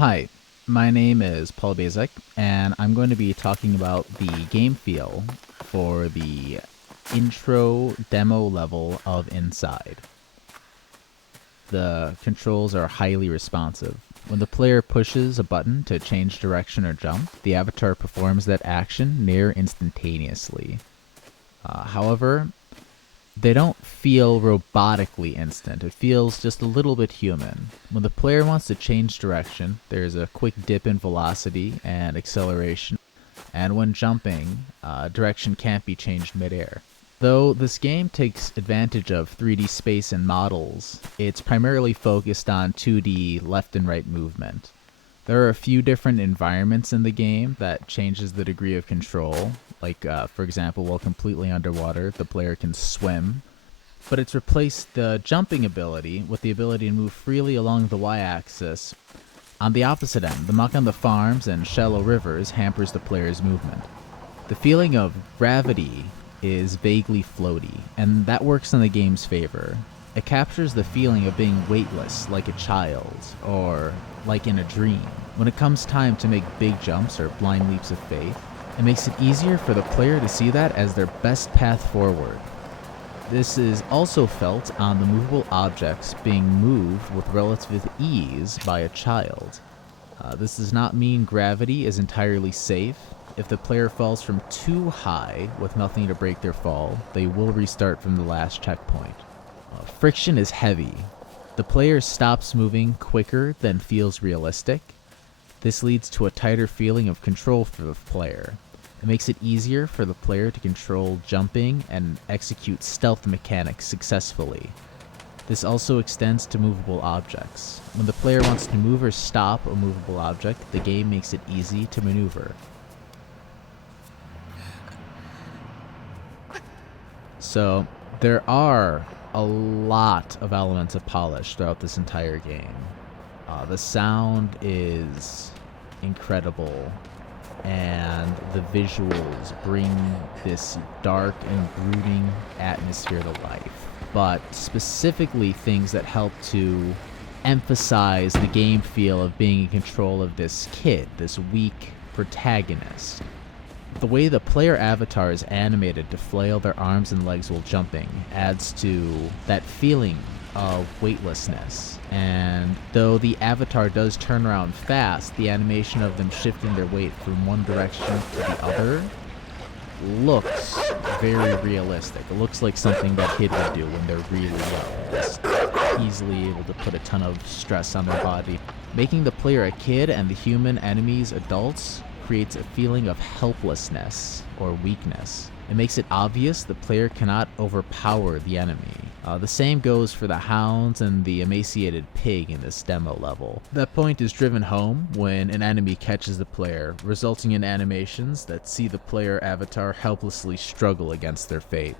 Hi, my name is Playdead'S, and I'm going to be talking about the game feel for the intro demo level of Inside. The controls are highly responsive. When the player pushes a button to change direction or jump, the avatar performs that action near instantaneously. However, they don't feel robotically instant. It feels just a little bit human. When the player wants to change direction, there's a quick dip in velocity and acceleration, and when jumping, direction can't be changed midair. Though this game takes advantage of 3D space and models, it's primarily focused on 2D left and right movement. There are a few different environments in the game that changes the degree of control. Like, for example, while completely underwater, the player can swim. But it's replaced the jumping ability with the ability to move freely along the y-axis. On the opposite end, the muck on the farms and shallow rivers hampers the player's movement. The feeling of gravity is vaguely floaty, and that works in the game's favor. It captures the feeling of being weightless like a child, or like in a dream. When it comes time to make big jumps or blind leaps of faith, it makes it easier for the player to see that as their best path forward. This is also felt on the movable objects being moved with relative ease by a child. This does not mean gravity is entirely safe. If the player falls from too high with nothing to break their fall, they will restart from the last checkpoint. Friction is heavy. The player stops moving quicker than feels realistic. This leads to a tighter feeling of control for the player. It makes it easier for the player to control jumping and execute stealth mechanics successfully. This also extends to movable objects. When the player wants to move or stop a movable object, the game makes it easy to maneuver. So, there are a lot of elements of polish throughout this entire game. The sound is incredible, and the visuals bring this dark and brooding atmosphere to life. But specifically things that help to emphasize the game feel of being in control of this kid, this weak protagonist. The way the player avatar is animated to flail their arms and legs while jumping adds to that feeling of weightlessness. And though the avatar does turn around fast, the animation of them shifting their weight from one direction to the other looks very realistic. It looks like something that kid would do when they're really young, just easily able to put a ton of stress on their body. Making the player a kid and the human enemies adults creates a feeling of helplessness or weakness. It makes it obvious the player cannot overpower the enemy. The same goes for the hounds and the emaciated pig in this demo level. That point is driven home when an enemy catches the player, resulting in animations that see the player avatar helplessly struggle against their fate.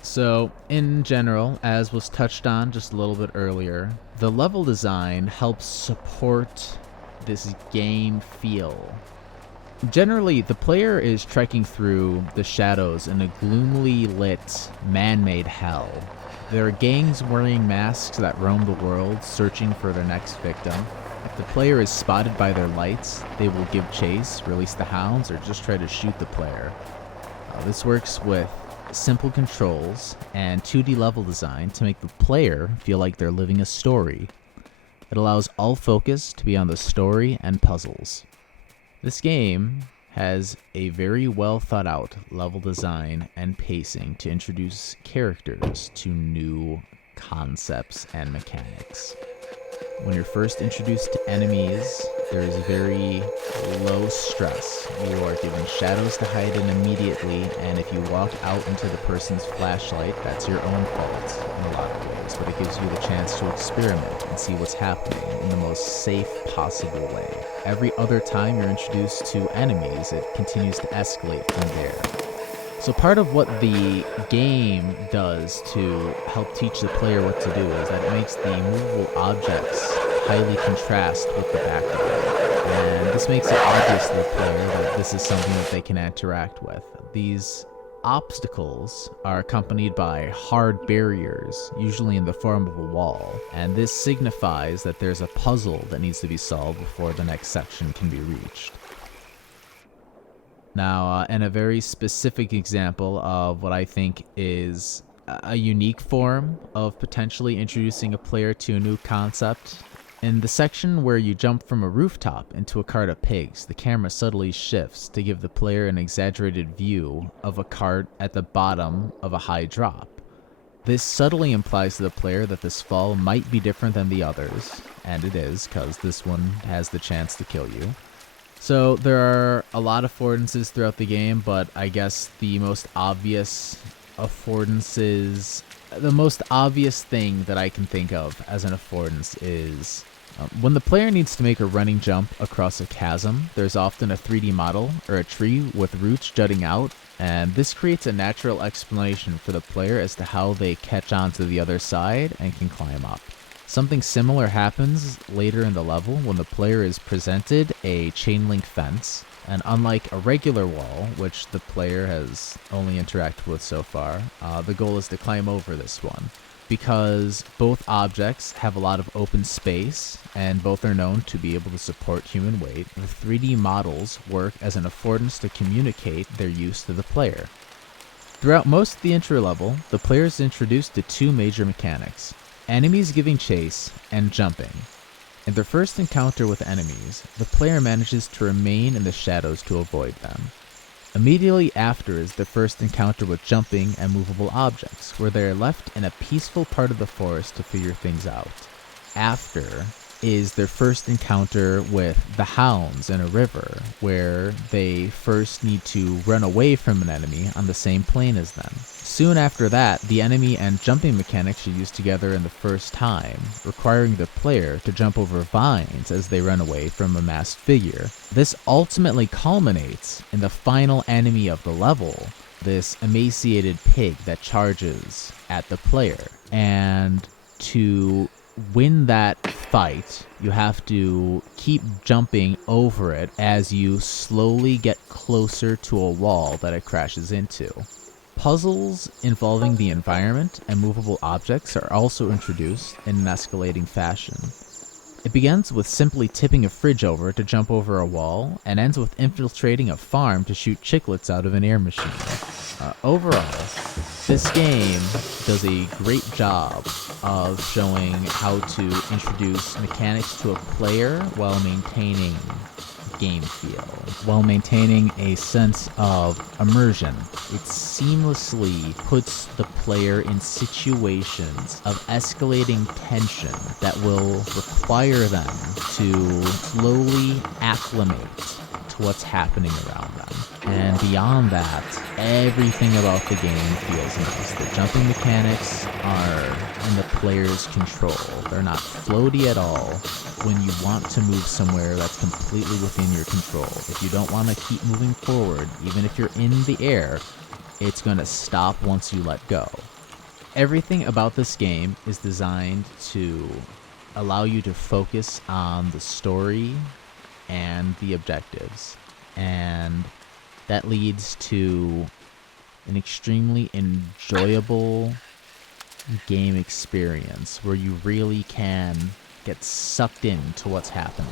So, in general, as was touched on just a little bit earlier, the level design helps support this game feel. Generally, the player is trekking through the shadows in a gloomily lit, man-made hell. There are gangs wearing masks that roam the world, searching for their next victim. If the player is spotted by their lights, they will give chase, release the hounds, or just try to shoot the player. This works with simple controls and 2D level design to make the player feel like they're living a story. It allows all focus to be on the story and puzzles. This game has a very well thought out level design and pacing to introduce characters to new concepts and mechanics. When you're first introduced to enemies, there is very low stress. You are given shadows to hide in immediately, and if you walk out into the person's flashlight, that's your own fault in a lot of ways, but it gives you the chance to experiment and see what's happening in the most safe possible way. Every other time you're introduced to enemies, it continues to escalate from there. So part of what the game does to help teach the player what to do is that it makes the movable objects highly contrast with the background. And this makes it obvious to the player that this is something that they can interact with. These obstacles are accompanied by hard barriers, usually in the form of a wall, and this signifies that there's a puzzle that needs to be solved before the next section can be reached. Now, in a very specific example of what I think is a unique form of potentially introducing a player to a new concept, in the section where you jump from a rooftop into a cart of pigs, the camera subtly shifts to give the player an exaggerated view of a cart at the bottom of a high drop. This subtly implies to the player that this fall might be different than the others, and it is, because this one has the chance to kill you. So there are a lot of affordances throughout the game, but I guess the most obvious affordances, the most obvious thing that I can think of as an affordance is when the player needs to make a running jump across a chasm, there's often a 3D model or a tree with roots jutting out, and this creates a natural explanation for the player as to how they catch on to the other side and can climb up. Something similar happens later in the level when the player is presented a chain link fence, and unlike a regular wall, which the player has only interacted with so far, the goal is to climb over this one. Because both objects have a lot of open space, and both are known to be able to support human weight, the 3D models work as an affordance to communicate their use to the player. Throughout most of the intro level, the player is introduced to two major mechanics: enemies giving chase, and jumping. In their first encounter with enemies, the player manages to remain in the shadows to avoid them. Immediately after is their first encounter with jumping and movable objects, where they are left in a peaceful part of the forest to figure things out. After is their first encounter with the hounds in a river, where they first need to run away from an enemy on the same plane as them. Soon after that, the enemy and jumping mechanics are used together in the first time, requiring the player to jump over vines as they run away from a masked figure. This ultimately culminates in the final enemy of the level, this emaciated pig that charges at the player. And to win that fight, you have to keep jumping over it as you slowly get closer to a wall that it crashes into. Puzzles involving the environment and movable objects are also introduced in an escalating fashion. It begins with simply tipping a fridge over to jump over a wall, and ends with infiltrating a farm to shoot chiclets out of an air machine. Overall, this game does a great job of showing how to introduce mechanics to a player while maintaining game feel, while maintaining a sense of immersion. It seamlessly puts the player in situations of escalating tension that will require them to slowly acclimate to what's happening around them. And beyond that, everything about the game feels nice. The jumping mechanics are in the player's control. They're not floaty at all when you want to move somewhere that's completely within your control. If you don't want to keep moving forward, even if you're in the air, it's going to stop once you let go. Everything about this game is designed to allow you to focus on the story and the objectives, and that leads to an extremely enjoyable game experience where you really can get sucked into what's happening.